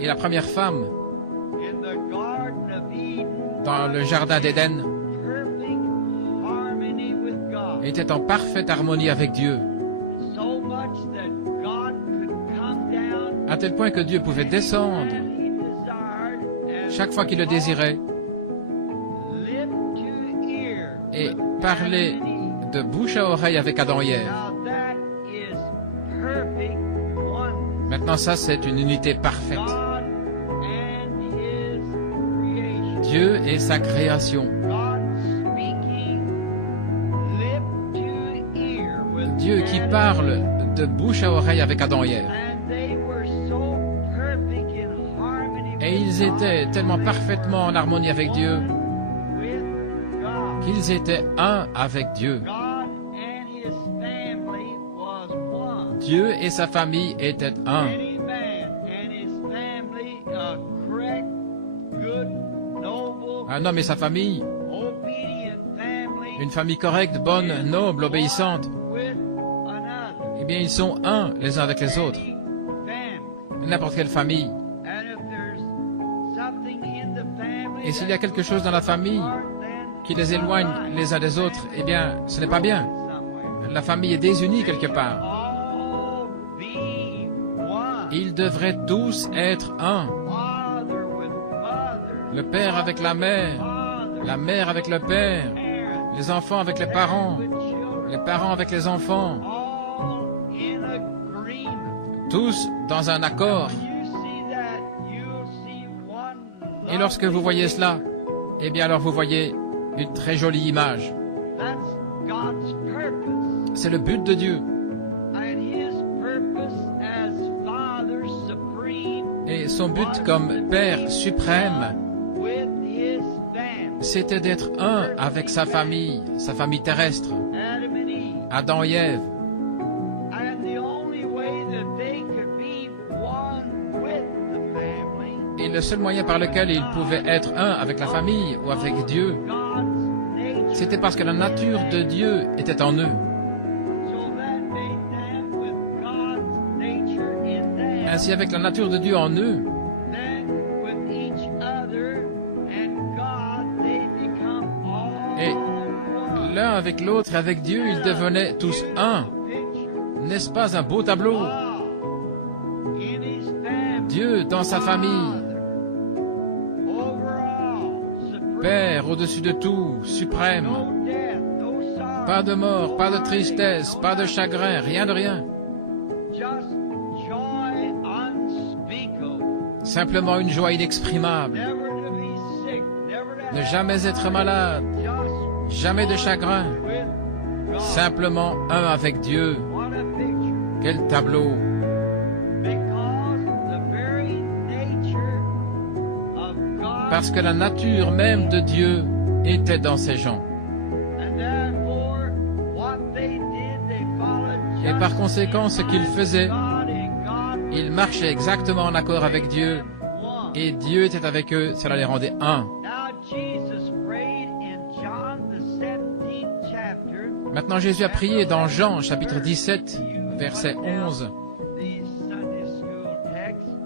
Et la première femme, dans le jardin d'Éden, était en parfaite harmonie avec Dieu, à tel point que Dieu pouvait descendre chaque fois qu'il le désirait et parler de bouche à oreille avec Adam et Ève. Maintenant, ça, c'est une unité parfaite. Dieu et sa création. Dieu qui parle de bouche à oreille avec Adam et Ève. Et ils étaient tellement parfaitement en harmonie avec Dieu qu'ils étaient un avec Dieu. Dieu et sa famille étaient un. Un homme et sa famille, une famille correcte, bonne, noble, obéissante, eh bien, ils sont un les uns avec les autres. N'importe quelle famille. Et s'il y a quelque chose dans la famille qui les éloigne les uns des autres, eh bien, ce n'est pas bien. La famille est désunie quelque part. Ils devraient tous être un. Le père avec la mère avec le père, les enfants avec les parents avec les enfants, tous dans un accord. Et lorsque vous voyez cela, eh bien alors vous voyez une très jolie image. C'est le but de Dieu. Et son but comme Père suprême, c'était d'être un avec sa famille terrestre, Adam et Ève. Et le seul moyen par lequel ils pouvaient être un avec la famille ou avec Dieu, c'était parce que la nature de Dieu était en eux. Ainsi, avec la nature de Dieu en eux, et l'un avec l'autre et avec Dieu, ils devenaient tous un. N'est-ce pas un beau tableau? Dieu dans sa famille, Père au-dessus de tout, suprême. Pas de mort, pas de tristesse, pas de chagrin, rien de rien. Simplement une joie inexprimable. Ne jamais être malade, jamais de chagrin. Simplement un avec Dieu. Quel tableau! Parce que la nature même de Dieu était dans ces gens. Et par conséquent, ce qu'ils faisaient, ils marchaient exactement en accord avec Dieu, et Dieu était avec eux, cela les rendait un. Maintenant, Jésus a prié dans Jean, chapitre 17, verset 11.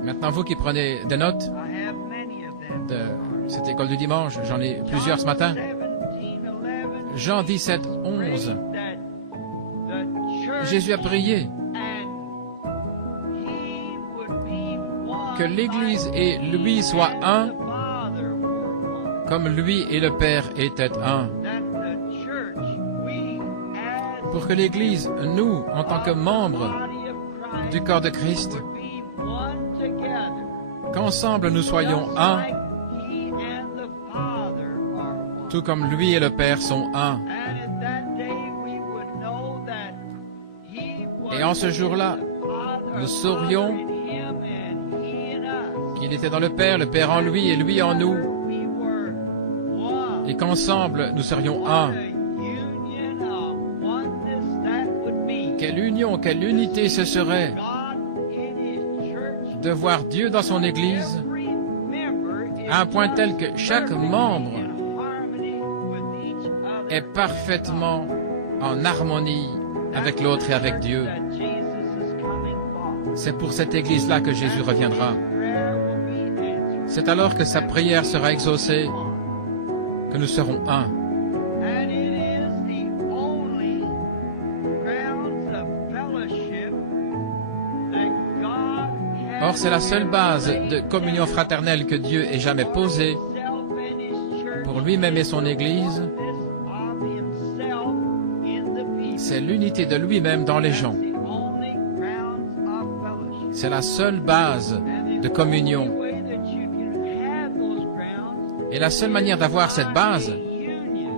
Maintenant, vous qui prenez des notes de cette école du dimanche, j'en ai plusieurs ce matin. Jean 17, 11. Jésus a prié que l'Église et lui soient un, comme lui et le Père étaient un. Pour que l'Église, nous, en tant que membres du corps de Christ, qu'ensemble nous soyons un, tout comme lui et le Père sont un. Et en ce jour-là, nous saurions qu'il était dans le Père en lui et lui en nous, et qu'ensemble nous serions un. Quelle union, quelle unité ce serait de voir Dieu dans son Église à un point tel que chaque membre est parfaitement en harmonie avec l'autre et avec Dieu. C'est pour cette Église-là que Jésus reviendra. C'est alors que sa prière sera exaucée, que nous serons un. Or, c'est la seule base de communion fraternelle que Dieu ait jamais posée pour lui-même et son Église. C'est l'unité de lui-même dans les gens. C'est la seule base de communion. Et la seule manière d'avoir cette base,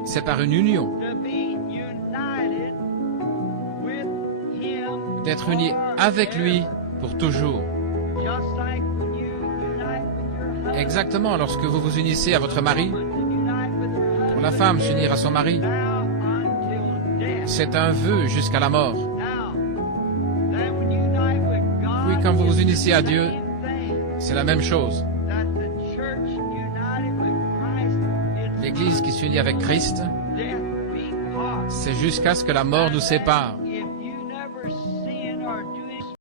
c'est par une union. D'être uni avec lui pour toujours. Exactement, lorsque vous vous unissez à votre mari, pour la femme s'unir à son mari, c'est un vœu jusqu'à la mort. Puis quand vous vous unissez à Dieu, c'est la même chose. L'Église qui s'unit avec Christ, c'est jusqu'à ce que la mort nous sépare.